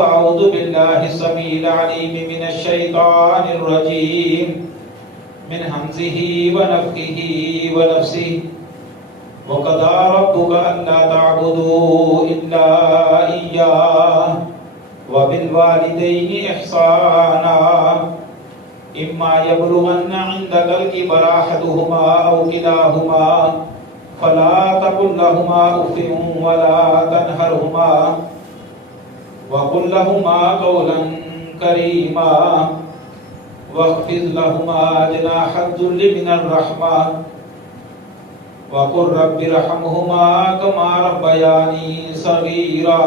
أعوذ بالله السميع العليم من الشيطان الرجيم من همزه ونفخه ونفسه وقضى ربك ألا تعبدوا إلا إياه وبالوالدين إحسانا إما يبلغن عندك الكبر أحدهما أو كلاهما فلا تقل لهما أف ولا تنهرهما وقل لهما قولا كريما واخفض لهما جناح الذل من الرحمة وقل رب ارحمهما كما ربياني صغيرا۔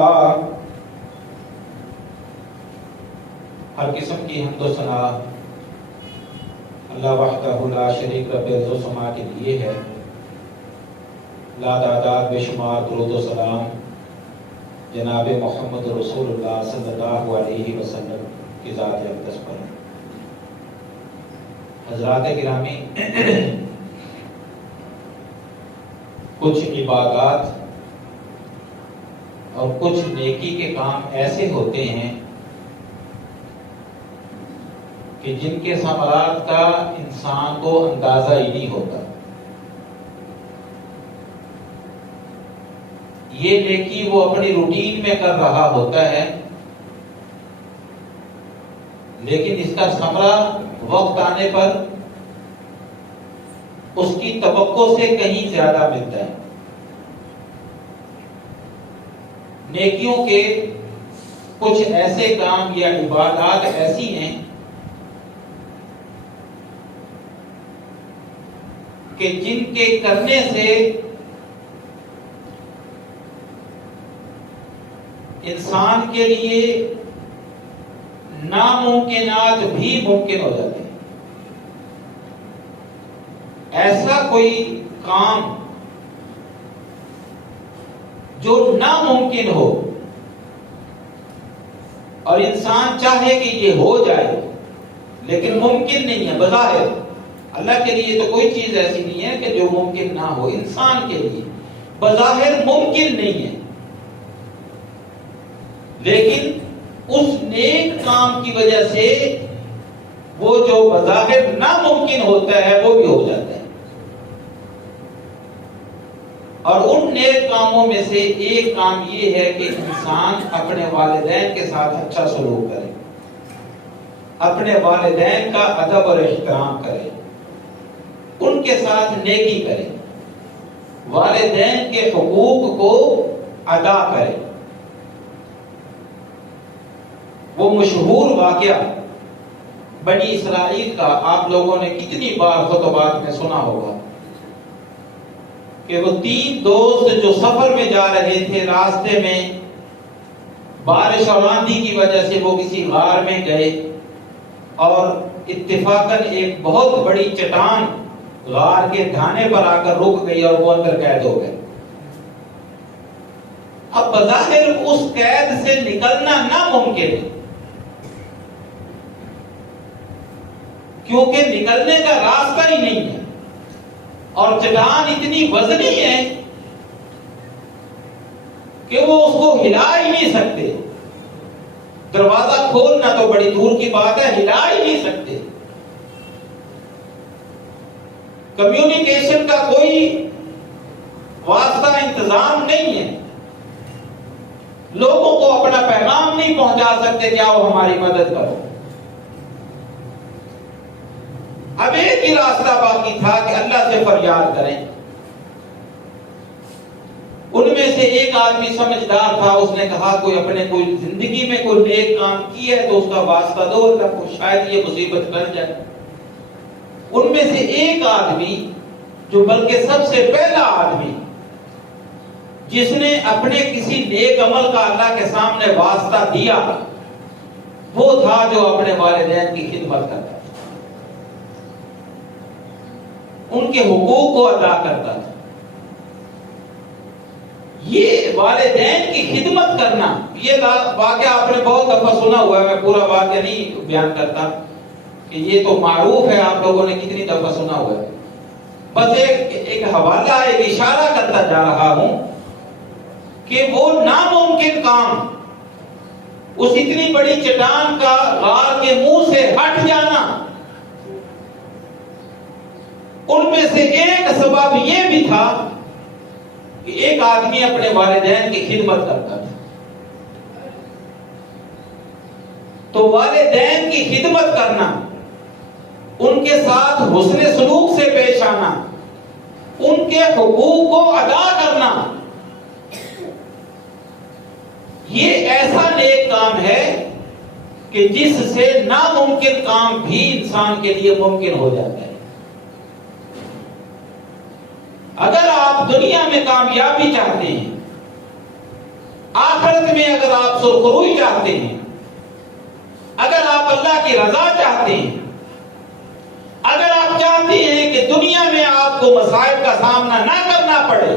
ہر قسم کی حمد و ثنا اللہ وحدہ لا شریک رب عز و سما کے لیے ہے۔ لا تعداد بے شمار درود و سلام جناب محمد رسول اللہ صلی اللہ علیہ وسلم کی ذات اقدس پر۔ حضرات گرامی، کچھ عبادات اور کچھ نیکی کے کام ایسے ہوتے ہیں کہ جن کے ثمرات کا انسان کو اندازہ ہی نہیں ہوتا۔ یہ نیکی وہ اپنی روٹین میں کر رہا ہوتا ہے، لیکن اس کا ثمرہ وقت آنے پر اس کی توقع سے کہیں زیادہ ملتا ہے۔ نیکیوں کے کچھ ایسے کام یا عبادات ایسی ہیں کہ جن کے کرنے سے انسان کے لیے ناممکنات بھی ممکن ہو جاتے ہیں۔ ایسا کوئی کام جو ناممکن ہو اور انسان چاہے کہ یہ ہو جائے لیکن ممکن نہیں ہے بظاہر۔ اللہ کے لیے تو کوئی چیز ایسی نہیں ہے کہ جو ممکن نہ ہو، انسان کے لیے بظاہر ممکن نہیں ہے، لیکن اس نیک کام کی وجہ سے وہ جو بظاہر ناممکن ہوتا ہے وہ بھی ہو جاتا ہے۔ اور ان نیک کاموں میں سے ایک کام یہ ہے کہ انسان اپنے والدین کے ساتھ اچھا سلوک کرے، اپنے والدین کا ادب اور احترام کرے، ان کے ساتھ نیکی کرے، والدین کے حقوق کو ادا کرے۔ وہ مشہور واقعہ بنی اسرائیل کا آپ لوگوں نے کتنی بار خطبات میں سنا ہوگا کہ وہ 3 دوست جو سفر میں جا رہے تھے، راستے میں بارش اور آندھی کی وجہ سے وہ کسی غار میں گئے اور اتفاقاً ایک بہت بڑی چٹان غار کے ڈھانے پر آ کر رک گئی اور وہ اندر قید ہو گئے۔ اب بظاہر اس قید سے نکلنا ناممکن ہے، کیونکہ نکلنے کا راستہ ہی نہیں ہے، اور چٹان اتنی وزنی ہے کہ وہ اس کو ہلا ہی نہیں سکتے۔ دروازہ کھولنا تو بڑی دور کی بات ہے، ہلا ہی نہیں سکتے۔ کمیونیکیشن کا کوئی واسطہ انتظام نہیں ہے، لوگوں کو اپنا پیغام نہیں پہنچا سکتے کہ آؤ ہماری مدد کرو۔ اب ایک ہی راستہ باقی تھا کہ اللہ سے فریاد کریں۔ ان میں سے ایک آدمی سمجھدار تھا، اس نے کہا کوئی زندگی میں کوئی نیک کام کیا ہے تو اس کا واسطہ دو اللہ کو، شاید یہ مصیبت ٹل جائے۔ ان میں سے ایک آدمی جو بلکہ سب سے پہلا آدمی جس نے اپنے کسی نیک عمل کا اللہ کے سامنے واسطہ دیا، وہ تھا جو اپنے والدین کی خدمت کرتا تھا، ان کے حقوق کو ادا کرتا تھا۔ یہ والدین کی خدمت کرنا، یہ واقعہ آپ نے بہت دفعہ سنا ہوا ہے، میں پورا واقعہ نہیں بیان کرتا کہ یہ تو معروف ہے، آپ لوگوں نے کتنی دفعہ سنا ہوا ہے۔ بس ایک حوالہ، ایک اشارہ کرتا جا رہا ہوں کہ وہ ناممکن کام اس اتنی بڑی چٹان کا غار کے منہ سے ہٹ جانا، ان میں سے ایک سبب یہ بھی تھا کہ ایک آدمی اپنے والدین کی خدمت کرتا تھا، تو والدین کی خدمت کرنا، ان کے ساتھ حسن سلوک سے پیش آنا، ان کے حقوق کو ادا کرنا، یہ ایسا نیک کام ہے کہ جس سے ناممکن کام بھی انسان کے لیے ممکن ہو جاتا ہے۔ اگر آپ دنیا میں کامیابی چاہتے ہیں، آخرت میں اگر آپ سرخروئی چاہتے ہیں، اگر آپ اللہ کی رضا چاہتے ہیں، اگر آپ چاہتے ہیں کہ دنیا میں آپ کو مصائب کا سامنا نہ کرنا پڑے،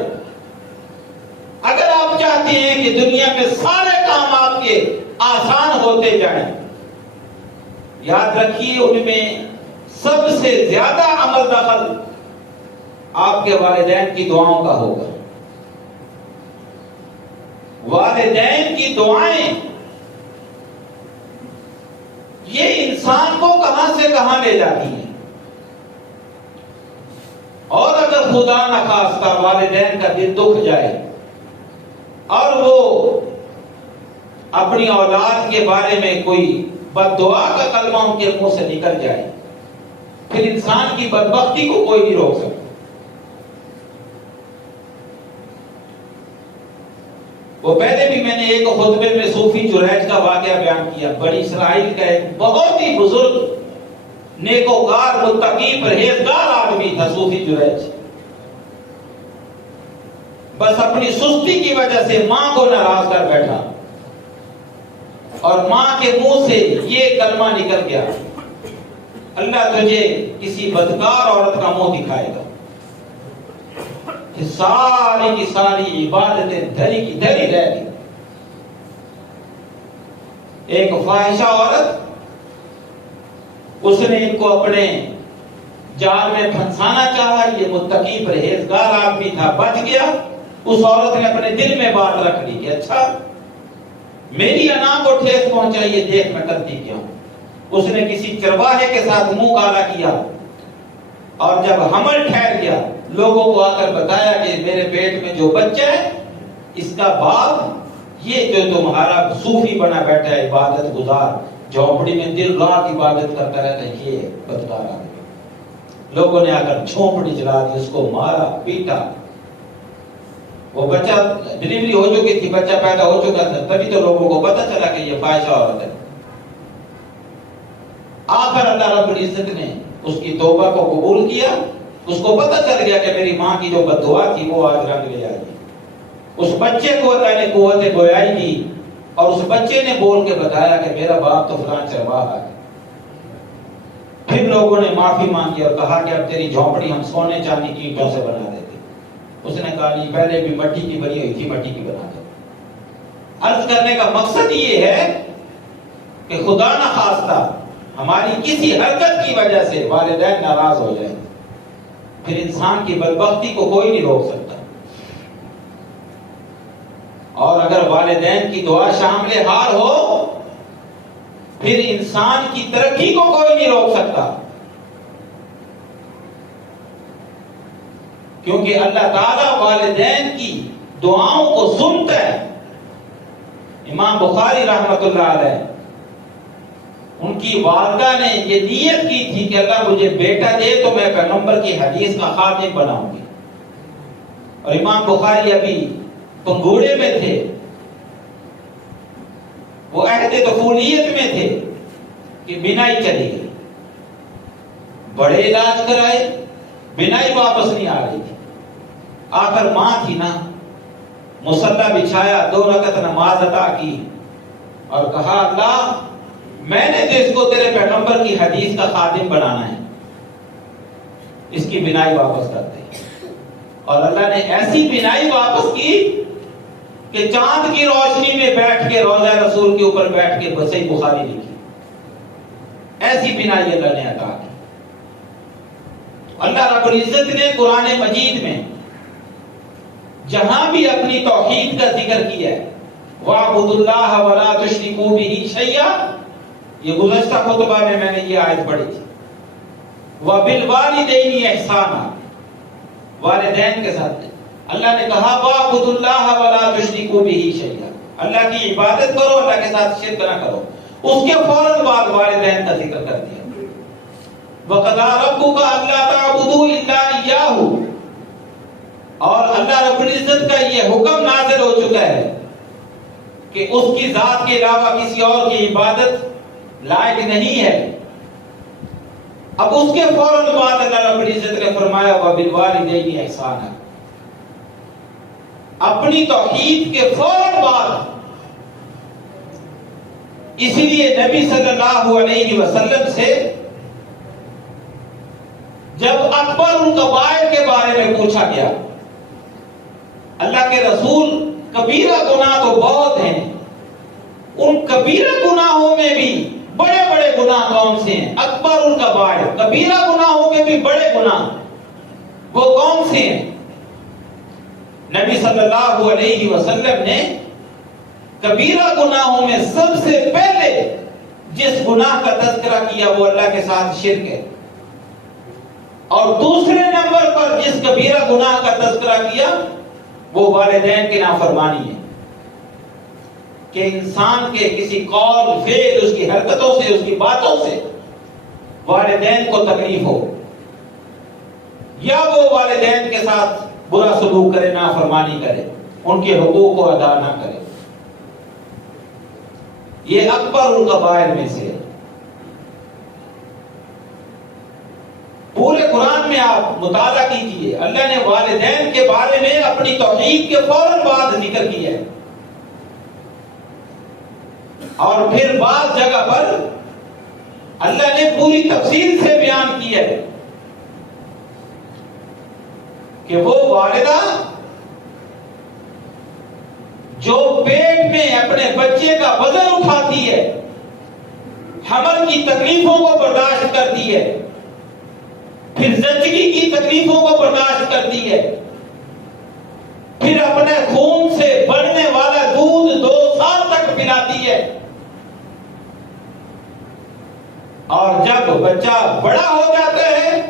اگر آپ چاہتے ہیں کہ دنیا میں سارے کام آپ کے آسان ہوتے جائیں، یاد رکھیے ان میں سب سے زیادہ عمل دخل آپ کے والدین کی دعاؤں کا ہوگا۔ والدین کی دعائیں یہ انسان کو کہاں سے کہاں لے جاتی ہیں، اور اگر خدا نخواستہ والدین کا دل دکھ جائے اور وہ اپنی اولاد کے بارے میں کوئی بد دعا کا کلمہ ان کے منہ سے نکل جائے، پھر انسان کی بدبختی کو کوئی نہیں روک سکتا۔ وہ پہلے بھی میں نے ایک خطبے میں صوفی جریج کا واقعہ بیان کیا، بنی اسرائیل کا ایک بہت ہی بزرگ نیکوکار متقی پرہیزگار آدمی تھا صوفی جریج، بس اپنی سستی کی وجہ سے ماں کو ناراض کر بیٹھا اور ماں کے منہ سے یہ کلمہ نکل گیا، اللہ تجھے کسی بدکار عورت کا منہ دکھائے گا، کہ ساری کی ساری عبادتیں دھری کی دھری رہ گئی۔ ایک فاحشہ عورت، اس نے ان کو اپنے جال میں پھنسانا چاہا، یہ متقی پرہیزگار آدمی تھا، بچ گیا۔ اس عورت نے اپنے دل میں بات رکھ لی کہ اچھا میری انا کو ٹھیس پہنچا، یہ دیکھ میں کرتی کیوں۔ اس نے کسی چرواہے کے ساتھ منہ کالا کیا، اور جب حمل ٹھہر گیا لوگوں کو آ کر بتایا کہ میرے پیٹ میں جو بچہ ہے اس کا باپ یہ جو تمہارا صوفی بنا بیٹھا ہے عبادت گزار، جھونپڑی میں دن رات عبادت کرتا رہتا ہے، یہ بدکار آدمی۔ لوگوں نے آ کر جھونپڑی جلا دی، اس کو مارا پیٹا۔ وہ بچہ ڈلیوری ہو چکی تھی، بچہ پیدا ہو چکا تھا، تبھی تو لوگوں کو پتا چلا کہ یہ فاحشہ عورت ہے۔ آخر اللہ رب العزت نے اس کی توبہ کو قبول کیا، اس کو پتا چل گیا کہ میری ماں کی جو بد دعا تھی وہ آج رنگ لے آئی۔ اس بچے کو اللہ نے قوت گویائی دی، اور اس بچے نے بول کے بتایا کہ میرا باپ تو فلاں چرواہا ہے۔ پھر لوگوں نے معافی مانگی اور کہا کہ اب تیری جھونپڑی ہم سونے چاندی کی اینٹوں سے بنا دیتے۔ اس نے کہا نہیں، پہلے بھی مٹی کی بنی ہوئی تھی، مٹی کی بنا دو۔ عرض کرنے کا مقصد یہ ہے کہ خدا نہ خواستہ ہماری کسی حرکت کی وجہ سے والدین ناراض ہو جائیں، پھر انسان کی بدبختی کو کوئی نہیں روک سکتا۔ اور اگر والدین کی دعا شامل حال ہو، پھر انسان کی ترقی کو کوئی نہیں روک سکتا، کیونکہ اللہ تعالیٰ والدین کی دعاؤں کو سنتا ہے۔ امام بخاری رحمۃ اللہ علیہ، ان کی والدہ نے یہ نیت کی تھی کہ اللہ مجھے بیٹا دے تو میں پیغمبر کی حدیث کا خادم بناؤں گی، اور امام بخاری ابھی پنگوڑے میں تھے، وہ عہد طفولیت میں تھے کہ بینائی چلی گئی، بڑے علاج کرائے، بینائی واپس نہیں آ رہی تھی۔ آخر ماں تھی نا، مصلی بچھایا، 2 رکعت نماز ادا کی اور کہا اللہ میں نے تو اس کو تیرے پیغمبر کی حدیث کا خادم بنانا ہے، اس کی بینائی واپس کر دے۔ اور اللہ نے ایسی بینائی واپس کی کہ چاند کی روشنی میں بیٹھ کے روضہ رسول کے اوپر بیٹھ کے صحیح بخاری لکھی، ایسی بینائی اللہ نے عطا کی۔ اللہ رب العزت نے قرآن مجید میں جہاں بھی اپنی توحید کا ذکر کیا ہے، وَاعْبُدُوا اللَّهَ وَلَا تُشْرِكُوا بِهِ شَيْئًا، یہ گزشتہ خطبہ میں نے یہ آیت پڑھی تھی. وَبِالْوَالِدَيْنِ إِحْسَانًا، والدین کے ساتھ اللہ نے کہا وَاعْبُدُوا اللَّهَ وَلَا تُشْرِكُوا بِهِ شَيْئًا، اللہ کی عبادت کرو، اللہ کے ساتھ شرک نہ کرو. اس کے فوراً بعد والدین کا ذکر کر دیا. وَقَضَىٰ رَبُّكَ أَلَّا تَعْبُدُوا إِلَّا إِيَّاهُ، اور اللہ رب العزت کا یہ حکم نازل ہو چکا ہے کہ اس کی ذات کے علاوہ کسی اور کی عبادت لائق نہیں ہے. اب اس کے فوراً بعد اللہ رب العزت نے فرمایا وَبِالْوَالِدَيْنِ إِحْسَانًا، اپنی توحید کے فوراً بعد. اسی لیے نبی صلی اللہ علیہ وسلم سے جب اکبر الکبائر کے بارے میں پوچھا گیا، اللہ کے رسول کبیرہ گناہ تو بہت ہیں، ان کبیرہ گناہوں میں بھی بڑے بڑے گناہ کون سے ہیں؟ اکبر الکبائر، کبیرہ گناہوں میں بھی بڑے گناہ وہ کون سے ہیں؟ نبی صلی اللہ علیہ وسلم نے کبیرہ گناہوں میں سب سے پہلے جس گناہ کا تذکرہ کیا وہ اللہ کے ساتھ شرک ہے، اور دوسرے نمبر پر جس کبیرہ گناہ کا تذکرہ کیا وہ والدین کی نافرمانی ہے. کہ انسان کے کسی قول، فعل، اس کی حرکتوں سے، اس کی باتوں سے والدین کو تکلیف ہو، یا وہ والدین کے ساتھ برا سلوک کرے، نافرمانی کرے، ان کے حقوق کو ادا نہ کرے. یہ اکبر الکبائر میں سے ہے. پورے قرآن میں آپ مطالعہ کیجئے، اللہ نے والدین کے بارے میں اپنی توحید کے فوراً بعد ذکر کیا ہے، اور پھر بعض جگہ پر اللہ نے پوری تفصیل سے بیان کیا ہے کہ وہ والدہ جو پیٹ میں اپنے بچے کا وزن اٹھاتی ہے، حمل کی تکلیفوں کو برداشت کرتی ہے، پھر زچگی کی تکلیفوں کو برداشت کرتی ہے، پھر اپنے خون سے بڑھنے والا دودھ 2 سال تک پلاتی ہے، اور جب بچہ بڑا ہو جاتا ہے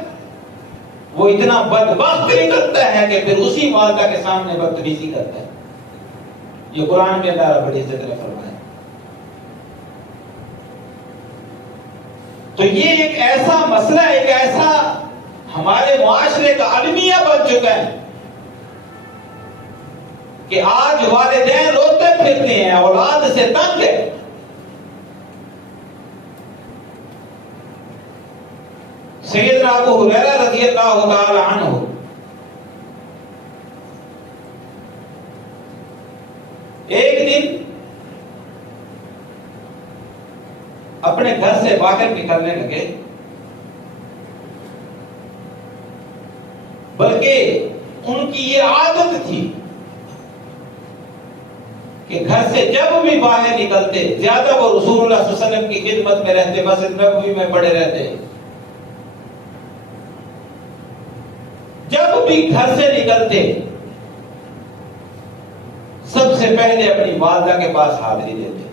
وہ اتنا بدبخت نکلتا ہے کہ پھر اسی والدہ کے سامنے بدتمیزی کرتا ہے. یہ قرآن میں اللہ رب العزت نے فرمایا. تو یہ ایک ایسا مسئلہ، ایک ایسا ہمارے معاشرے کا المیہ بن چکا ہے کہ آج والدین روتے پھرتے ہیں، اولاد سے تنگ ہے. سیدنا ابو ہریرہ رضی اللہ تعالی عنہ ایک دن اپنے گھر سے باہر نکلنے لگے، بلکہ ان کی یہ عادت تھی کہ گھر سے جب بھی باہر نکلتے، زیادہ وہ رسول اللہ صلی اللہ علیہ وسلم کی خدمت میں رہتے، مسجد نبوی میں پڑے رہتے، جب بھی گھر سے نکلتے سب سے پہلے اپنی والدہ کے پاس حاضری دیتے،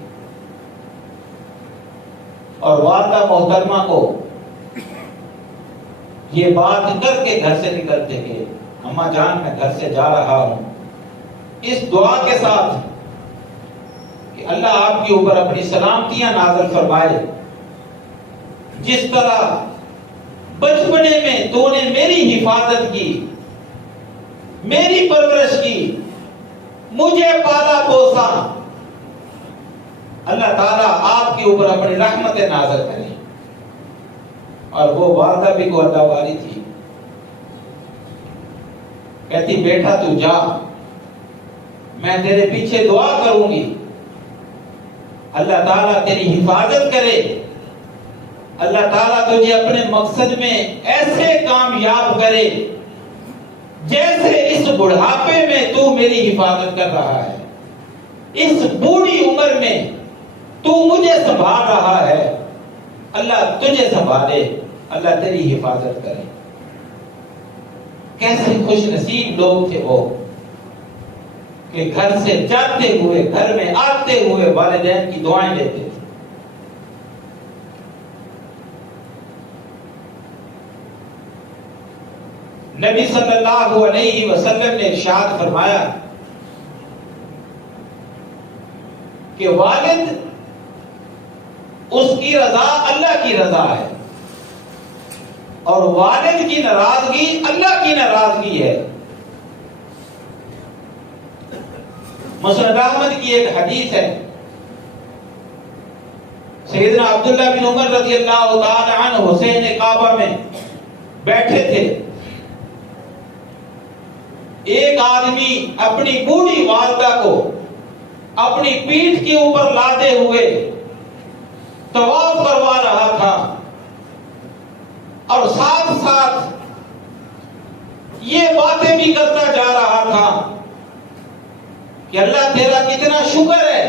اور والدہ محترمہ کو یہ بات کر کے گھر سے نکلتے کہ اماں جان میں گھر سے جا رہا ہوں، اس دعا کے ساتھ کہ اللہ آپ کے اوپر اپنی سلامتیاں نازل فرمائے، جس طرح بچپنے میں تو نے میری حفاظت کی، میری پرورش کی، مجھے پالا پوسا، اللہ تعالیٰ آپ کے اوپر اپنی رحمت نازل کرے. اور وہ والدہ بھی کو اللہ والی تھی، کہتی بیٹا تو جا، میں تیرے پیچھے دعا کروں گی، اللہ تعالیٰ تیری حفاظت کرے، اللہ تعالیٰ تجھے اپنے مقصد میں ایسے کامیاب کرے جیسے اس بڑھاپے میں تو میری حفاظت کر رہا ہے، اس بوڑھی عمر میں تو مجھے سنبھال رہا ہے، اللہ تجھے سنبھالے، اللہ تیری حفاظت کرے. کیسے خوش نصیب لوگ تھے وہ کہ گھر سے جاتے ہوئے گھر میں آتے ہوئے والدین کی دعائیں لیتے تھے. نبی صلی اللہ علیہ وسلم نے ارشاد فرمایا کہ والد اس کی رضا اللہ کی رضا ہے اور والد کی ناراضگی اللہ کی ناراضگی ہے. مسند احمد کی ایک حدیث ہے, سیدنا عبداللہ بن عمر رضی اللہ تعالی عنہ حسین کعبہ میں بیٹھے تھے. ایک آدمی اپنی بوڑھی والدہ کو اپنی پیٹھ کے اوپر لاتے ہوئے طواف کروا رہا تھا اور ساتھ ساتھ یہ باتیں بھی کرتا جا رہا تھا کہ اللہ تیرا کتنا شکر ہے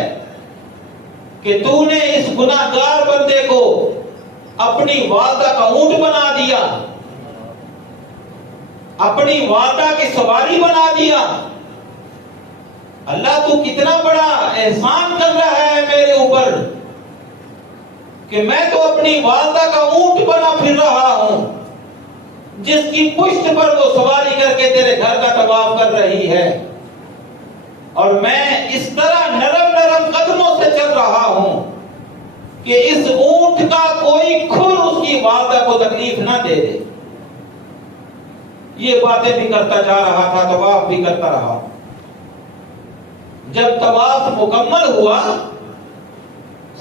کہ تو نے اس گناہگار بندے کو اپنی والدہ کا اونٹ بنا دیا, اپنی والدہ کی سواری بنا دیا. اللہ تو کتنا بڑا احسان کر رہا ہے میرے اوپر کہ میں تو اپنی والدہ کا اونٹ بنا پھر رہا ہوں جس کی پشت پر وہ سواری کر کے تیرے گھر کا طواف کر رہی ہے, اور میں اس طرح نرم نرم قدموں سے چل رہا ہوں کہ اس اونٹ کا کوئی کھر اس کی والدہ کو تکلیف نہ دے دے. یہ باتیں بھی کرتا جا رہا تھا, طواف بھی کرتا رہا. جب طواف مکمل ہوا,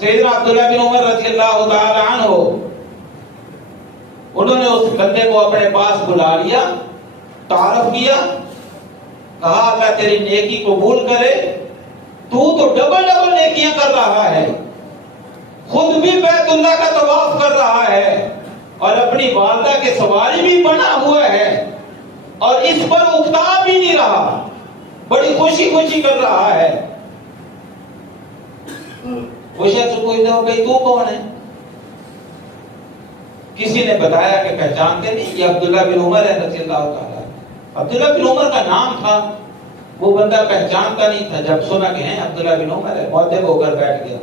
سیدنا عبداللہ بن عمر رضی اللہ تعالی عنہ انہوں نے اس بندے کو اپنے پاس بلا لیا, تعارف کیا, کہا اللہ تیری نیکی قبول کرے, تو ڈبل نیکیاں کر رہا ہے, خود بھی بیت اللہ کا طواف کر رہا ہے اور اپنی والدہ کے سواری بھی بنا ہوا ہے اور اس پر اکتا بھی نہیں رہا, بڑی خوشی خوشی کر رہا ہے. وہ شخص پوچھتا ہو بھائی تو کون ہے؟ کسی نے بتایا کہ پہچانتے نہیں, یہ عبداللہ بن عمر ہے رضی اللہ تعالیٰ. عبداللہ بن عمر کا نام تھا, وہ بندہ پہچانتا نہیں تھا. جب سنا کہ ہیں عبداللہ بن عمر ہے, مؤدب ہو کر بیٹھ گیا.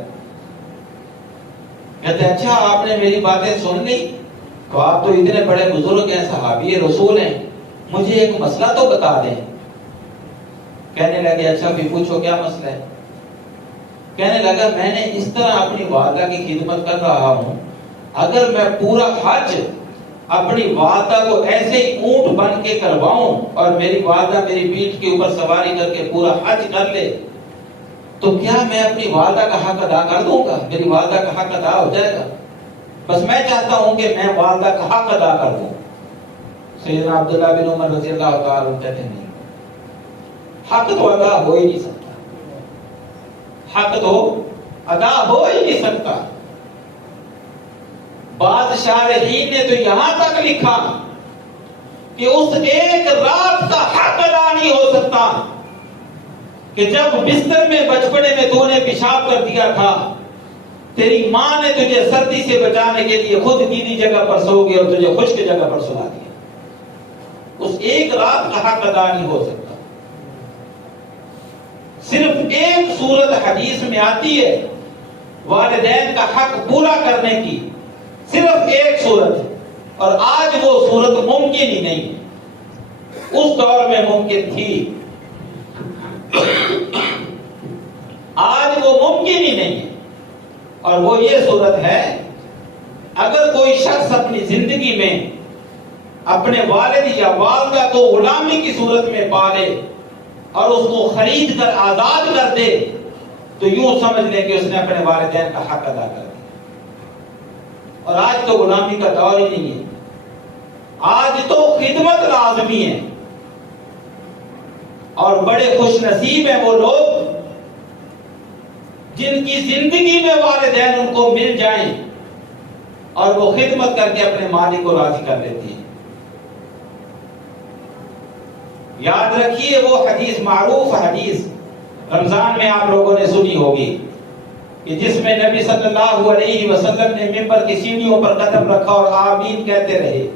کہتے اچھا آپ نے میری باتیں سن لی, تو آپ تو اتنے بڑے بزرگ ہیں, صحابی رسول ہیں, مجھے ایک مسئلہ تو بتا دیں. کہنے لگے اچھا بھی پوچھو کیا مسئلہ ہے. کہنے لگا میں نے اس طرح اپنی والدہ کی خدمت کر رہا ہوں, اگر میں پورا حج اپنی والدہ کو ایسے ہی اونٹ بن کے کرواؤں اور میری والدہ میری پیٹھ کے اوپر سواری کر کے پورا حج کر لے, تو کیا میں اپنی والدہ کا حق ادا کر دوں گا؟ میری والدہ کا حق ادا ہو جائے گا؟ بس میں چاہتا ہوں کہ میں والدہ کا حق ادا کر دوں. سیدنا عبداللہ بن عمر رضی اللہ تعالیٰ عنہ کہتے ہیں حق تو ادا ہو ہی نہیں سکتا, حق تو ادا ہو ہی نہیں سکتا. بادشاہین نے تو یہاں تک لکھا کہ اس ایک رات کا حق ادا نہیں ہو سکتا کہ جب بستر میں بچپنے میں تو نے پیشاب کر دیا تھا, تیری ماں نے تجھے سردی سے بچانے کے لیے خود گیلی جگہ پر سو گئی اور تجھے خشک جگہ پر سلا دیا. اس ایک رات کا حق ادا نہیں ہو سکتا. صرف ایک صورت حدیث میں آتی ہے والدین کا حق پورا کرنے کی, صرف ایک صورت, اور آج وہ صورت ممکن ہی نہیں. اس دور میں ممکن تھی, آج وہ ممکن ہی نہیں. اور وہ یہ صورت ہے, اگر کوئی شخص اپنی زندگی میں اپنے والد یا والدہ کو غلامی کی صورت میں پالے اور اس کو خرید کر آزاد کر دے, تو یوں سمجھ لیں کہ اس نے اپنے والدین کا حق ادا کر دیا. اور آج تو غلامی کا دور ہی نہیں ہے, آج تو خدمت لازمی ہے. اور بڑے خوش نصیب ہیں وہ لوگ جن کی زندگی میں والدین ان کو مل جائیں اور وہ خدمت کر کے اپنے مالک کو راضی کر لیتی ہیں. یاد رکھیے وہ حدیث, معروف حدیث رمضان میں آپ لوگوں نے سنی ہوگی, کہ جس میں نبی صلی اللہ علیہ وسلم نے ممبر کی سیڑھیوں پر قدم رکھا اور آمین کہتے رہے.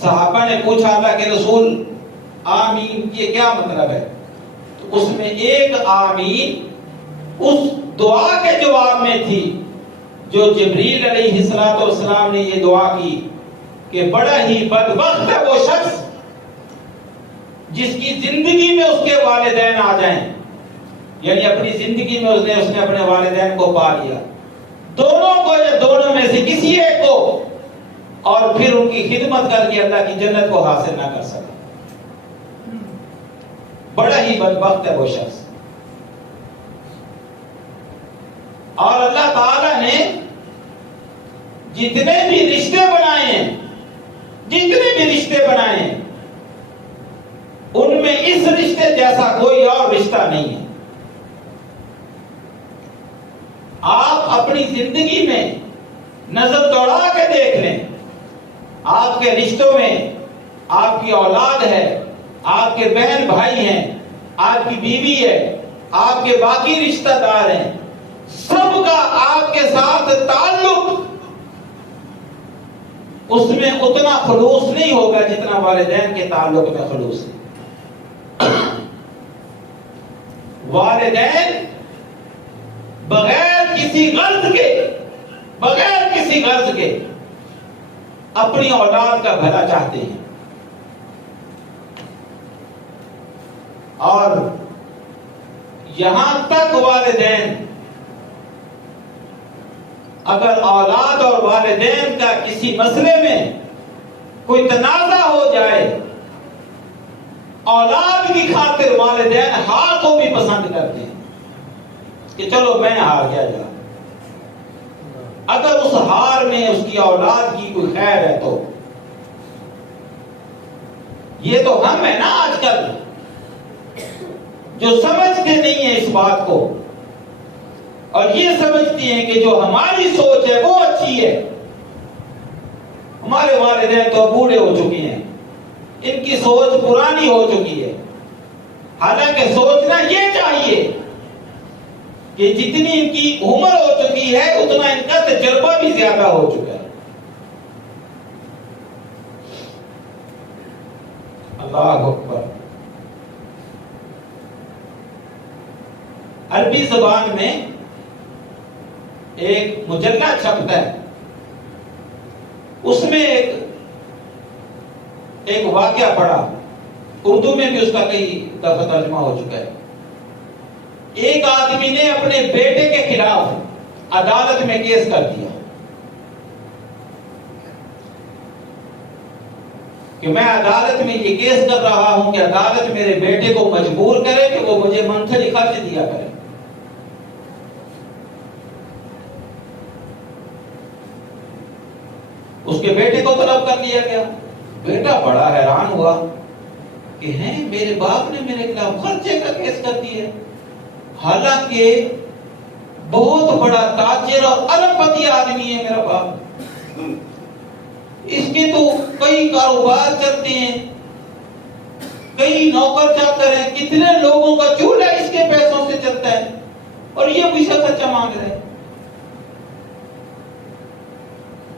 صحابہ نے پوچھا اللہ کے رسول آمین یہ کیا مطلب ہے؟ اس میں ایک آمین اس دعا کے جواب میں تھی جو جبریل علیہ السلام نے یہ دعا کی کہ بڑا ہی بدبخت ہے وہ شخص جس کی زندگی میں اس کے والدین آ جائیں، یعنی اپنی زندگی میں اس نے اپنے والدین کو پا لیا، دونوں کو یا دونوں میں سے کسی ایک کو، اور پھر ان کی خدمت کر کے اللہ کی جنت کو حاصل نہ کر سکا۔ بڑا ہی بدبخت ہے وہ شخص۔ اور اللہ تعالی نے جتنے بھی رشتے بنائے ہیں، ان میں اس رشتے جیسا کوئی اور رشتہ نہیں ہے۔ آپ اپنی زندگی میں نظر دوڑا کے دیکھ لیں، آپ کے رشتوں میں آپ کی اولاد ہے، آپ کے بہن بھائی ہیں، آپ کی بیوی ہے، آپ کے باقی رشتہ دار ہیں، سب کا آپ کے ساتھ تعلق اس میں اتنا خلوص نہیں ہوگا جتنا والدین کے تعلق میں خلوص ہے۔ والدین بغیر کسی غرض کے اپنی اولاد کا بھلا چاہتے ہیں، اور یہاں تک والدین اگر اولاد اور والدین کا کسی مسئلے میں کوئی تنازع ہو جائے، اولاد کی خاطر والدین ہار کو بھی پسند کرتے ہیں کہ چلو میں ہار گیا جا، اگر اس ہار میں اس کی اولاد کی کوئی خیر ہے تو۔ یہ تو ہم ہیں نا آج کل جو سمجھتے نہیں ہیں اس بات کو، اور یہ سمجھتے ہیں کہ جو ہماری سوچ ہے وہ اچھی ہے۔ ہمارے والدین تو بوڑھے ہو چکے ہیں، ان کی سوچ پرانی ہو چکی ہے، حالانکہ سوچنا یہ چاہیے کہ جتنی ان کی عمر ہو چکی ہے اتنا ان کا تجربہ بھی زیادہ ہو چکا ہے۔ اللہ اکبر۔ عربی زبان میں ایک مجلہ چھپتا ہے، اس میں ایک واقعہ پڑھا، اردو میں بھی اس کا کئی دفعہ ترجمہ ہو چکا ہے۔ ایک آدمی نے اپنے بیٹے کے خلاف عدالت میں کیس کر دیا کہ میں عدالت میں یہ کیس کر رہا ہوں کہ عدالت میرے بیٹے کو مجبور کرے کہ وہ مجھے منتھلی خرچ دیا کرے۔ اس کے بیٹے کو طلب کر لیا گیا۔ بیٹا بڑا حیران ہوا کہ ہیں میرے باپ نے میرے خلاف خرچے کا کیس کر دیا، حالانکہ بہت بڑا تاجر اور ارب پتی آدمی ہے میرا باپ، اس کے تو کئی کاروبار چلتے ہیں، کئی نوکر چاکر ہیں، کتنے لوگوں کا چولہا اس کے پیسوں سے چلتا ہے، اور یہ پیسہ خرچہ مانگ رہے ہیں۔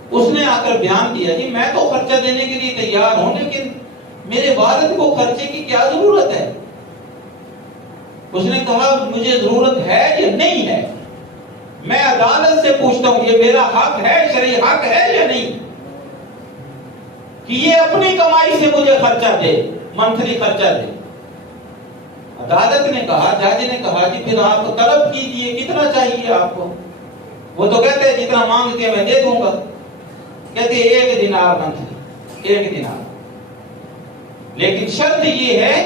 اس نے آ کر بیان دیا جی میں تو خرچہ دینے کے لیے تیار ہوں، لیکن میرے والد کو خرچے کی کیا ضرورت ہے؟ اس نے کہا مجھے ضرورت ہے یا نہیں ہے، میں عدالت سے پوچھتا ہوں یہ میرا حق ہے، شرعی حق ہے یا نہیں کہ یہ اپنی کمائی سے مجھے خرچہ دے، منتھلی خرچہ دے۔ عدالت نے کہا، جج نے کہا کہ پھر آپ طلب کیجئے کتنا چاہیے آپ کو؟ وہ تو کہتے ہیں جتنا مانگتے ہیں میں دے دوں گا، کہتے ہیں 1 دینار منتھلی، 1 دینار، لیکن شرط یہ ہے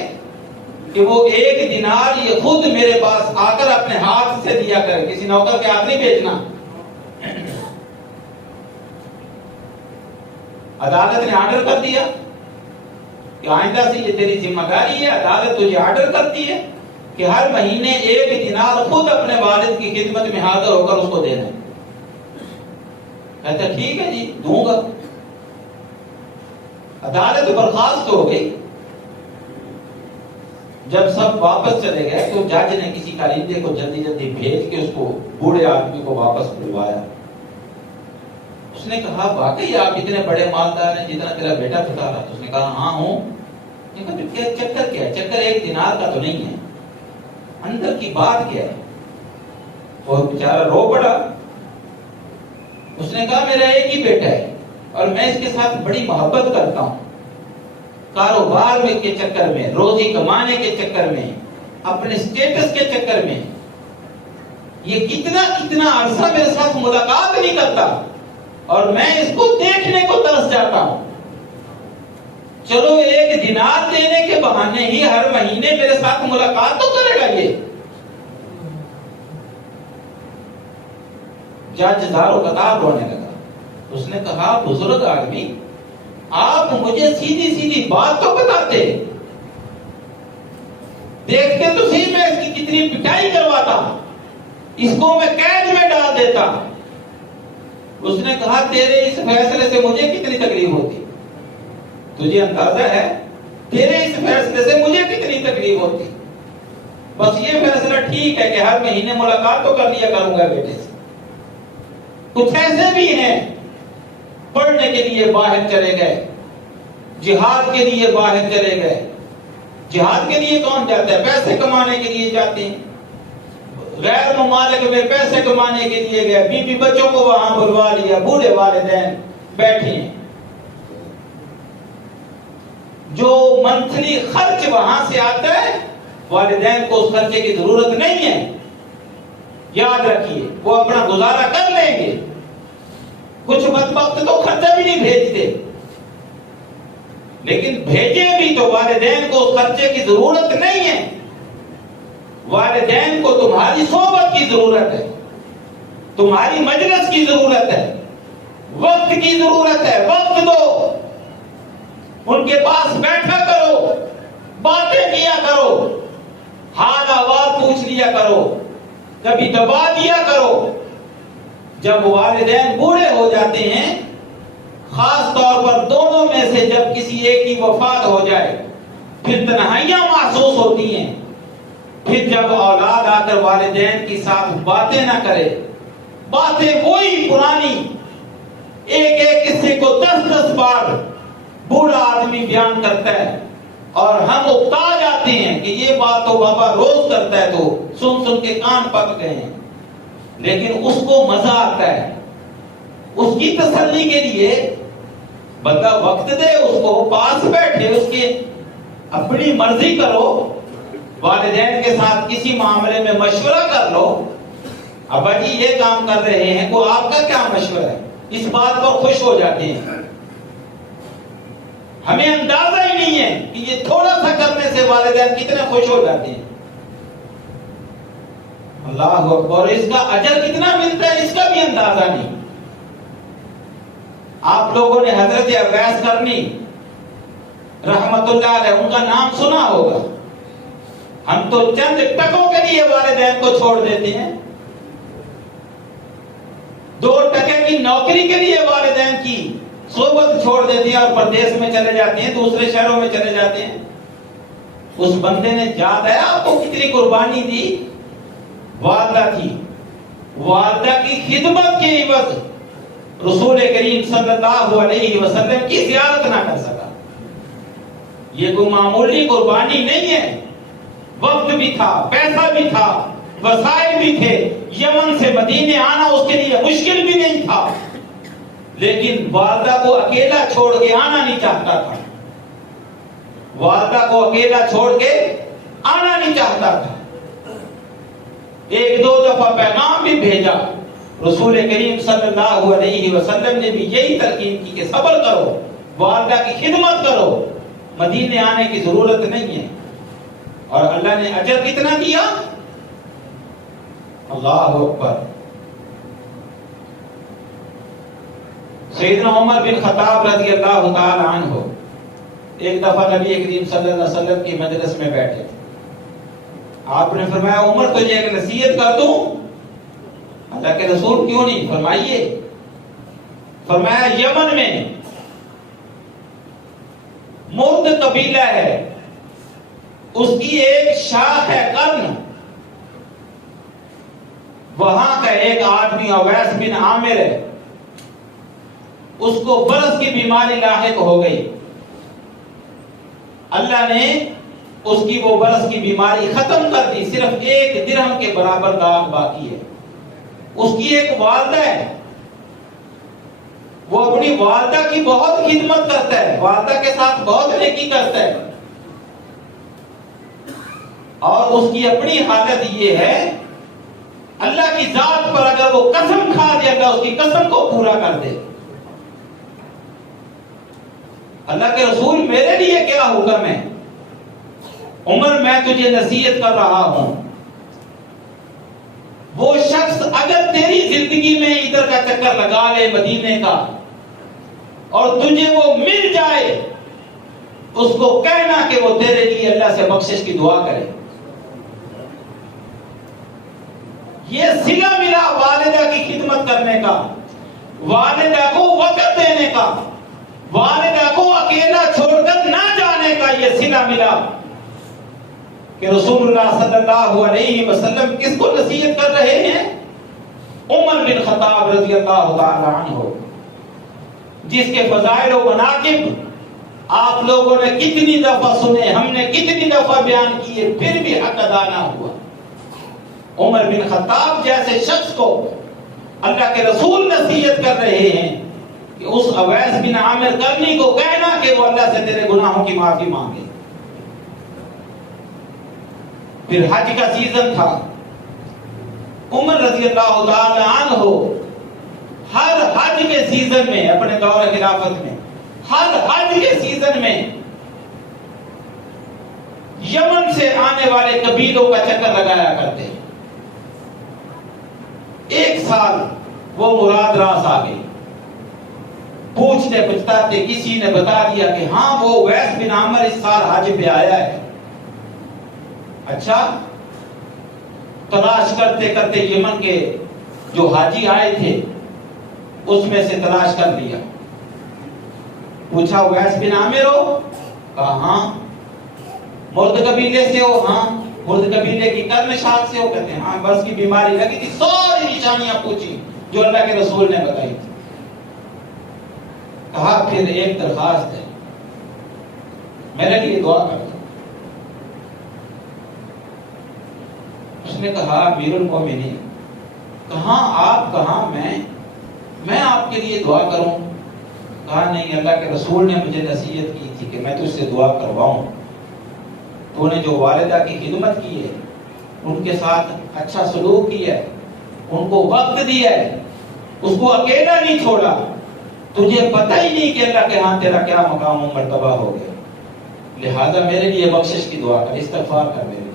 کہ وہ 1 دینار یہ خود میرے پاس آ کر اپنے ہاتھ سے دیا کرے، کسی نوکر کے ہاتھ نہیں بھیجنا۔ عدالت نے آرڈر کر دیا کہ آئندہ سے یہ تیری ذمہ داری ہے، عدالت تجھے آرڈر کرتی ہے کہ ہر مہینے 1 دینار خود اپنے والد کی خدمت میں حاضر ہو کر اس کو دینا ہے۔ کہتا ٹھیک ہے جی دوں گا۔ عدالت برخاست ہو گئی۔ جب سب واپس چلے گئے تو جج نے کسی کارندے کو جلدی جلدی بھیج کے اس کو بوڑھے آدمی کو واپس بلوایا۔ اس نے کہا واقعی آپ اتنے بڑے مالدار ہیں جتنا تیرا بیٹا بتا رہا؟ اس نے کہا ہاں ہوں۔ چکر کیا ہے؟ چکر 1 دینار کا تو نہیں ہے، اندر کی بات کیا ہے؟ وہ بیچارہ رو پڑا. اس نے کہا میرا ایک ہی بیٹا ہے اور میں اس کے ساتھ بڑی محبت کرتا ہوں. کاروبار میں کے چکر میں, روزی کمانے کے چکر میں, اپنے سٹیٹس کے چکر میں یہ کتنا عرصہ میرے ساتھ ملاقات نہیں کرتا اور میں اس کو دیکھنے کو ترس جاتا ہوں. چلو 1 دینار دینے کے بہانے ہی ہر مہینے میرے ساتھ ملاقات تو کرے گا. یہ جج زارو قطار رونے لگا. اس نے کہا بزرگ آدمی, آپ مجھے سیدھی سیدھی بات تو بتاتے, دیکھتے تو صحیح میں اس کی کتنی پٹائی کرواتا, اس کو میں قید میں ڈال دیتا. اس نے کہا تیرے اس فیصلے سے مجھے کتنی تکلیف ہوتی, تجھے اندازہ ہے تیرے اس فیصلے سے مجھے کتنی تکلیف ہوتی. بس یہ فیصلہ ٹھیک ہے کہ ہر مہینے ملاقات تو کر لیا کروں گا بیٹے سے. کچھ ایسے بھی ہیں پڑھنے کے لیے باہر چلے گئے, جہاد کے لیے باہر چلے گئے. جہاد کے لیے کون جاتا ہے؟ پیسے کمانے کے لیے جاتے ہیں. غیر ممالک میں پیسے کمانے کے لیے گئے, بیوی بچوں کو وہاں بلوا لیا, بوڑھے والدین بیٹھے ہیں. جو منتھلی خرچ وہاں سے آتا ہے والدین کو اس خرچے کی ضرورت نہیں ہے. یاد رکھیے وہ اپنا گزارا کر لیں گے. کچھ بدبخت تو خرچہ بھی نہیں بھیجتے, لیکن بھیجے بھی تو والدین کو اس خرچے کی ضرورت نہیں ہے. والدین کو تمہاری صحبت کی ضرورت ہے, تمہاری مجلس کی ضرورت ہے, وقت کی ضرورت ہے. وقت دو, ان کے پاس بیٹھا کرو, باتیں کیا کرو, حال احوال پوچھ لیا کرو, کبھی دبا دیا کرو. جب والدین بوڑھے ہو جاتے ہیں, خاص طور پر دونوں میں سے جب کسی ایک کی وفات ہو جائے, پھر تنہائیاں محسوس ہوتی ہیں. پھر جب اولاد آ کر والدین کے ساتھ باتیں نہ کرے, باتیں وہی پرانی, ایک قصے کو 10 بار بوڑھا آدمی بیان کرتا ہے اور ہم اکتا جاتے ہیں کہ یہ بات تو بابا روز کرتا ہے, تو سن کے کان پک گئے ہیں. لیکن اس کو مزہ آتا ہے. اس کی تسلی کے لیے بندہ وقت دے, اس کو پاس بیٹھے, اس کی اپنی مرضی کرو. والدین کے ساتھ کسی معاملے میں مشورہ کر لو, ابا جی یہ کام کر رہے ہیں, کو آپ کا کیا مشورہ ہے, اس بات پر خوش ہو جاتے ہیں. ہمیں اندازہ ہی نہیں ہے کہ یہ تھوڑا سا کرنے سے والدین کتنے خوش ہو جاتے ہیں. اللہ اکبر. اس کا اجر کتنا ملتا ہے اس کا بھی اندازہ نہیں. آپ لوگوں نے حضرت اویس کرنی رحمت اللہ علیہ, ان کا نام سنا ہوگا. ہم تو چند ٹکوں کے لیے والدین کو چھوڑ دیتے ہیں, 2 ٹکے کی نوکری کے لیے والدین کی صحبت چھوڑ دیتے ہیں اور پردیس میں چلے جاتے ہیں, دوسرے شہروں میں چلے جاتے ہیں. اس بندے نے یاد ہے آپ کو کتنی قربانی دی. والدہ تھی, والدہ کی خدمت کے عوض رسول کریم صلی اللہ علیہ وسلم کی زیارت نہ کر سکا. یہ کوئی معمولی قربانی نہیں ہے. وقت بھی تھا, پیسہ بھی تھا, وسائل بھی تھے. یمن سے مدینے آنا اس کے لیے مشکل بھی نہیں تھا, لیکن والدہ کو اکیلا چھوڑ کے آنا نہیں چاہتا تھا. والدہ کو اکیلا چھوڑ کے آنا نہیں چاہتا تھا. 1-2 دفعہ پیغام بھی بھیجا. رسول کریم صلی اللہ علیہ وسلم نے بھی یہی تلقین کی کہ صبر کرو, والدہ کی خدمت کرو, مدینے آنے کی ضرورت نہیں ہے. اور اللہ نے اجر کتنا دیا, اللہ اکبر. سیدنا عمر بن خطاب رضی اللہ تعالی عنہ ایک دفعہ نبی کریم صلی اللہ علیہ وسلم کی مجلس میں بیٹھے. آپ نے فرمایا عمر تجھے ایک نصیحت کر دوں. اللہ کے رسول کیوں نہیں, فرمائیے. فرمایا یمن میں مرد قبیلہ ہے, اس کی ایک شاخ ہے قرن. وہاں کا ایک آدمی اویس بن عامر ہے, اس کو برس کی بیماری لاحق ہو گئی. اللہ نے اس کی وہ برس کی بیماری ختم کر دی، صرف 1 درہم کے برابر داغ باقی ہے۔ اس کی ایک والدہ ہے، وہ اپنی والدہ کی بہت خدمت کرتا ہے، والدہ کے ساتھ بہت نیکی کرتا ہے، اور اس کی اپنی حالت یہ ہے، اللہ کی ذات پر اگر وہ قسم کھا دے، اللہ اس کی قسم کو پورا کر دے۔ اللہ کے رسول میرے لیے کیا حکم ہے؟ عمر میں تجھے نصیحت کر رہا ہوں، وہ شخص اگر تیری زندگی میں ادھر کا چکر لگا لے مدینے کا اور تجھے وہ مل جائے، اس کو کہنا کہ وہ تیرے لیے اللہ سے بخشش کی دعا کرے۔ یہ صلہ ملا والدہ کی خدمت کرنے کا، والدہ کو وقت دینے کا، والدہ کو اکیلا چھوڑ کر نہ جانے کا، یہ صلہ ملا کہ رسول اللہ صلی اللہ علیہ وسلم کس کو نصیحت کر رہے ہیں؟ عمر بن خطاب رضی اللہ تعالی عنہ، جس کے فضائل و مناقب آپ لوگوں نے کتنی دفعہ سنے، ہم نے کتنی دفعہ بیان کیے، پھر بھی حق ادا نہ ہوا۔ عمر بن خطاب جیسے شخص کو اللہ کے رسول نصیحت کر رہے ہیں کہ اس اویس بن عامر کرنی کو کہنا کہ وہ اللہ سے تیرے گناہوں کی معافی مانگے۔ پھر حج کا سیزن تھا، عمر رضی اللہ تعالی عنہ ہر حج کے سیزن میں، اپنے دور خلافت میں ہر حج کے سیزن میں یمن سے آنے والے قبیلوں کا چکر لگایا کرتے۔ ایک سال وہ مراد راس آ گئی، پوچھتے پچھتاتے کسی نے بتا دیا کہ ہاں وہ ویس بن عامر اس سال حج پہ آیا ہے۔ اچھا، تلاش کرتے کرتے یمن کے جو حاجی آئے تھے اس میں سے تلاش کر لیا، پوچھا ویس بن عامر ہو؟ کہا ہاں۔ مرد قبیلے سے ہو؟ ہاں۔ مرد قبیلے کی قرن شاخ سے ہو؟ کہتے ہیں ہاں۔ برس کی بیماری لگی تھی، ساری نشانیاں پوچھی جو اللہ کے رسول نے بتائی تھی۔ کہا پھر ایک درخواست ہے، میرے لیے دعا کر دو۔ اس نے کہا امیر المومنین، کہاں آپ کہاں میں آپ کے لیے دعا کروں؟ کہا نہیں، اللہ کے رسول نے مجھے نصیحت کی تھی کہ میں تجھ سے دعا کرواؤں۔ تو نے جو والدہ کی خدمت کی ہے، ان کے ساتھ اچھا سلوک کیا ہے، ان کو وقت دیا ہے، اس کو اکیلا نہیں چھوڑا، تجھے پتہ ہی نہیں کہ اللہ کے ہاں تیرا کیا مقام و مرتبہ ہو گیا، لہذا میرے لیے بخشش کی دعا کر، استغفار کر میرے لیے۔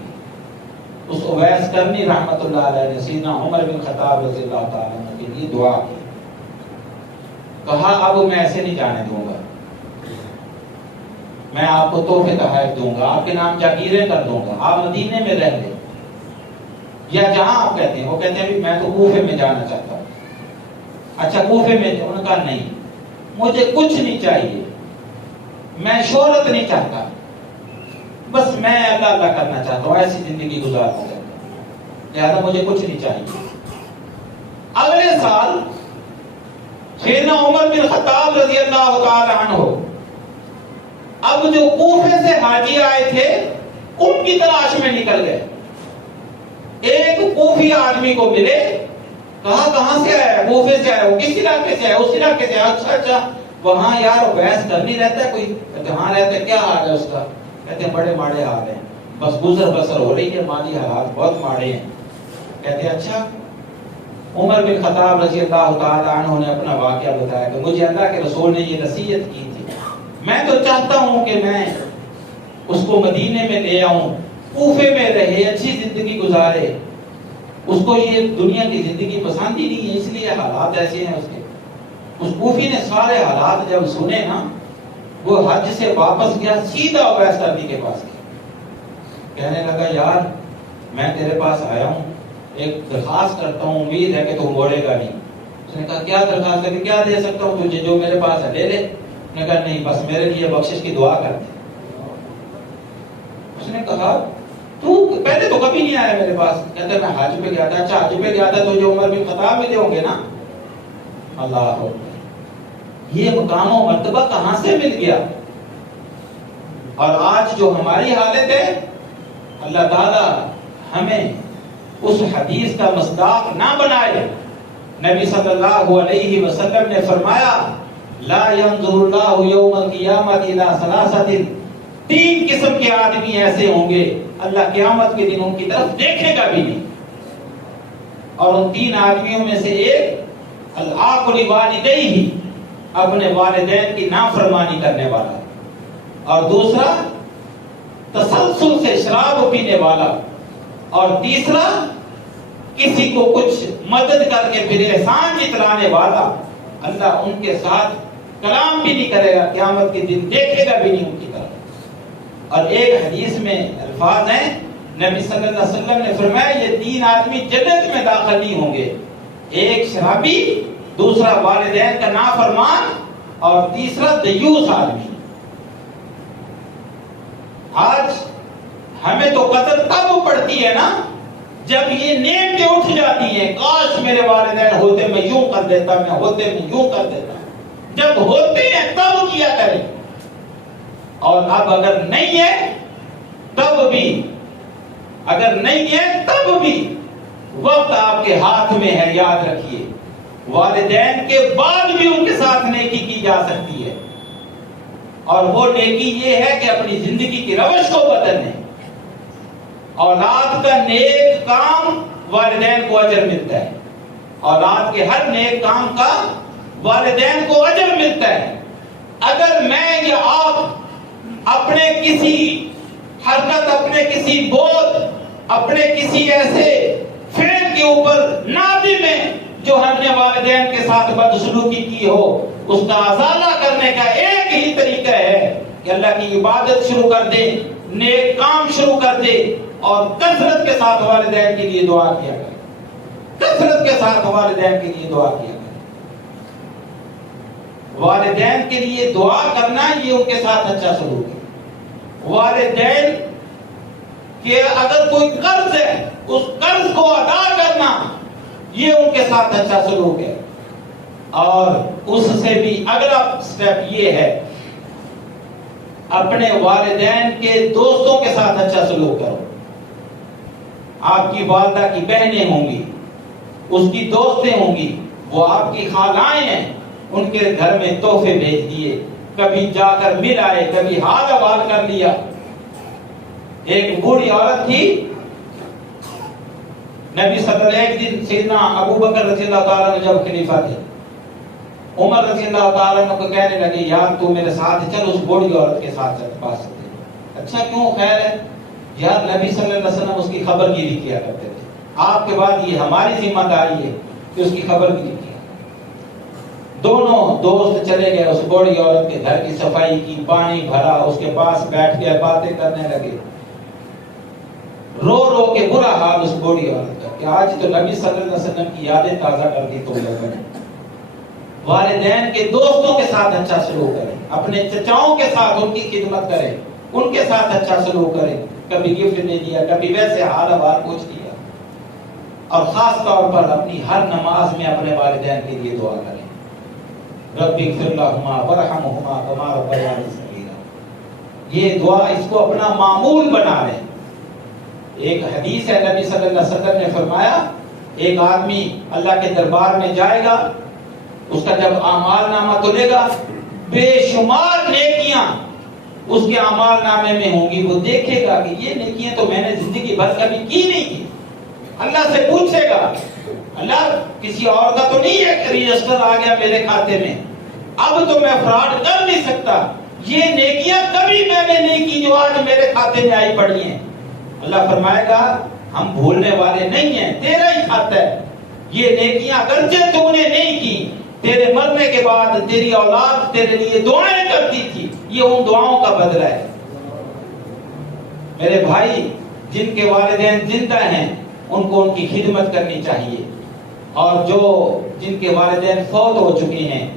اس اویس کرنی رحمت اللہ علیہ نے سیدنا عمر بن خطاب رضی اللہ تعالیٰ عنہ کے لیے دعا کی۔ کہا اب میں ایسے نہیں جانے دوں گا، میں آپ کو تحفے تحائف دوں گا، آپ کے نام جاگیریں کر دوں گا، آپ مدینے میں رہ لیں یا جہاں آپ کہتے ہیں۔ وہ کہتے ہیں میں تو کوفے میں جانا چاہتا ہوں۔ اچھا کوفے میں؟ انہوں نے کہا نہیں، مجھے کچھ نہیں چاہیے، میں شہرت نہیں چاہتا، بس میں اللہ اللہ کرنا چاہتا ہوں، ایسی زندگی گزارنا چاہتا ہوں، لہذا مجھے کچھ نہیں چاہیے۔ اگلے سال سیدنا عمر بن خطاب رضی اللہ تعالی عنہ اب جو کوفے سے حاجی آئے تھے ان کی تلاش میں نکل گئے۔ ایک کوفی آدمی کو ملے، کہا کہاں سے آیا؟ کوفے سے آیا۔ وہ کس علاقے سے آیا؟ اس علاقے سے۔ اچھا اچھا، وہاں یار ویس کرنی رہتا ہے کوئی؟ کہتے ہاں رہتا ہے۔ کیا حال ہے اس کا؟ کہتے ہیں بڑے ماڑے حال ہیں، بس گزر بسر ہو رہی ہے، مالی حالات بہت ماڑے ہیں۔ کہتے ہیں اچھا۔ عمر بن خطاب رضی اللہ تعالی عنہ نے اپنا واقعہ بتایا کہ مجھے اللہ کے رسول نے یہ نصیحت کی تھی، میں تو چاہتا ہوں کہ میں اس کو مدینے میں لے آؤں، کوفے میں رہے، اچھی زندگی گزارے، اس کو یہ دنیا کی زندگی پسند ہی نہیں ہے، اس لیے حالات ایسے ہیں اس کے۔ اس کوفی نے سارے حالات جب سنے نا، وہ حج سے واپس گیا، سیدھا اویس کرنی کے پاس گیا، کہنے لگا یار میں تیرے پاس آیا ہوں، ایک درخواست کرتا ہوں، امید ہے کہ تو موڑے گا نہیں۔ اس نے کہا کیا درخواست ہے؟ کیا دے سکتا ہوں تجھے؟ جو میرے پاس ہے لے لے۔ اس نے کہا نہیں، بس میرے لیے بخشش کی دعا کر دے۔ اس نے کہا تو پہلے تو کبھی نہیں آیا میرے پاس۔ کہتا میں حج پہ گیا تھا۔ اچھا حج پہ گیا تھا تو جو عمر بن خطاب ملے ہوں گے نا؟ اللہ، یہ مقام و مرتبہ کہاں سے مل گیا؟ اور آج جو ہماری حالت ہے، اللہ تعالیٰ ہمیں اس حدیث کا مصداق نہ بنائے۔ نبی صلی اللہ علیہ وسلم نے فرمایا لا ينظر اللہ یوم القیامت الی ثلاثۃ، تین قسم کے آدمی ایسے ہوں گے اللہ قیامت کے دن ان کی طرف دیکھے گا بھی نہیں، اور ان تین آدمیوں میں سے ایک العاق لوالدیہ، اپنے والدین کی نافرمانی کرنے والا، اور دوسرا تسلسل سے شراب پینے والا، اور تیسرا کسی کو کچھ مدد کر کے پھر احسان جتلانے والا۔ اللہ ان کے ساتھ کلام بھی نہیں کرے گا، قیامت کے دن دیکھے گا بھی نہیں ان کی طرف۔ اور ایک حدیث میں الفاظ ہیں، نبی صلی اللہ علیہ وسلم نے فرمایا یہ تین آدمی جنت میں داخل نہیں ہوں گے، ایک شرابی، دوسرا والدین کا نافرمان، اور تیسرا دیوس آدمی۔ آج ہمیں تو قدر تب پڑتی ہے نا جب یہ نعمتیں اٹھ جاتی ہیں، کاش میرے والدین ہوتے میں یوں کر دیتا، میں ہوتے میں یوں کر دیتا۔ جب ہوتے ہیں تب کیا کریں، اور اب اگر نہیں ہے تب بھی، اگر نہیں ہے تب بھی وقت آپ کے ہاتھ میں ہے، یاد رکھیے۔ والدین کے بعد بھی ان کے ساتھ نیکی کی جا سکتی ہے، اور وہ نیکی یہ ہے کہ اپنی زندگی کی روش کو بدلنے۔ اولاد کا نیک کام والدین کو اجر ملتا ہے، اولاد کے ہر نیک کام کا والدین کو اجر ملتا ہے۔ اگر میں یا آپ اپنے کسی حرکت، اپنے کسی بول، اپنے کسی ایسے فعل کے اوپر نادم ہیں جو ہم نے والدین کے ساتھ بدسلوکی کی ہو، اس کا ازالہ کرنے کا ایک ہی طریقہ ہے کہ اللہ کی عبادت شروع کر دے، نیک کام شروع کر دے، اور کثرت کے ساتھ والدین کے لیے دعا کیا کرے، کثرت کے ساتھ والدین کے لیے دعا کیا کرے۔ والدین کے لیے دعا کرنا یہ ان کے ساتھ اچھا سلوک ہے۔ والدین کہ اگر کوئی قرض ہے اس قرض کو ادا کرنا یہ ان کے ساتھ اچھا سلوک ہے، اور اس سے بھی اگلا سٹیپ یہ ہے اپنے والدین کے دوستوں کے ساتھ اچھا سلوک کرو۔ آپ کی والدہ کی بہنیں ہوں گی، اس کی دوستیں ہوں گی، وہ آپ کی خالائیں ہیں، ان کے گھر میں تحفے بھیج دیے، کبھی جا کر مل آئے، کبھی حال احوال کر لیا۔ ایک بوڑھی عورت تھی، نبی صلی اللہ علیہ وسلم ایک دن سیدنا ابو بکر رضی اللہ تعالیٰ عنہ جب خلیفہ تھے، عمر رضی اللہ تعالیٰ عنہ کو کہنے لگے یار تو میرے ساتھ چل اس بوڑھی عورت کے ساتھ چل پاس سے۔ اچھا کیوں؟ خیر ہے یار، نبی صلی اللہ علیہ وسلم اس کی خبر گیری کیا کرتے تھے، آپ کے بعد یہ ہماری ذمہ داری ہے کہ اس کی خبر گیری کیا۔ دونوں دوست چلے گئے، اس بوڑھی عورت کے گھر کی صفائی کی، پانی بھرا، اس کے پاس بیٹھ کے باتیں کرنے لگے، رو رو کے برا حال اس بوڑھی عورت کا کہ آج تو نبی صلی اللہ علیہ وسلم کی یادیں تازہ کر دی تم لوگوں نے۔ والدین کے دوستوں کے ساتھ اچھا سلوک کریں، اپنے چچاؤں کے ساتھ ان کی خدمت کریں، ان کے ساتھ اچھا سلوک کریں، کبھی گفٹ دے دیا، کبھی ویسے حال احوال پوچھ لیا، اور خاص طور پر اپنی ہر نماز میں اپنے والدین کے لیے دعا کریں، رب اغفر لہما ورحمہما کما ربیانی صغیرا۔ یہ دعا اس کو اپنا معمول بنا لیں۔ ایک حدیث ہے، نبی صلی اللہ علیہ وسلم نے فرمایا ایک آدمی اللہ کے دربار میں جائے گا، اس کا جب اعمال نامہ تلے گا بے شمار نیکیاں اس کے اعمال نامے میں ہوں گی، وہ دیکھے گا کہ یہ نیکیاں تو میں نے زندگی بھر کبھی کی نہیں تھی۔ اللہ سے پوچھے گا اللہ کسی اور کا تو نہیں ہے کہ رجسٹر آ گیا میرے کھاتے میں، اب تو میں فراڈ کر نہیں سکتا، یہ نیکیاں کبھی میں نے نہیں کی جو آج میرے کھاتے میں آئی پڑی ہیں۔ اللہ فرمائے گا ہم بھولنے والے نہیں ہیں، تیرا ہی کھاتا ہے، یہ نیکیاں اگرچہ تو نے نہیں کی، تیرے مرنے کے بعد تیری اولاد تیرے لیے دعائیں کرتی تھی، یہ ان دعاؤں کا بدلہ ہے۔ میرے بھائی جن کے والدین زندہ ہیں ان کو ان کی خدمت کرنی چاہیے، اور جو جن کے والدین فوت ہو چکے ہیں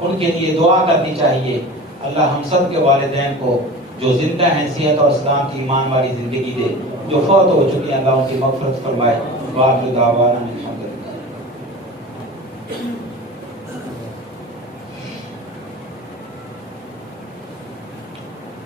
ان کے لیے دعا کرنی چاہیے۔ اللہ ہم سب کے والدین کو جو زندہ ہیں صحت اور اسلام کی ایمان والی زندگی دے، جو فوت ہو چکے ہیں اللہ ان کی مغفرت فرمائے۔ وآخر دعوانا الحمدللہ۔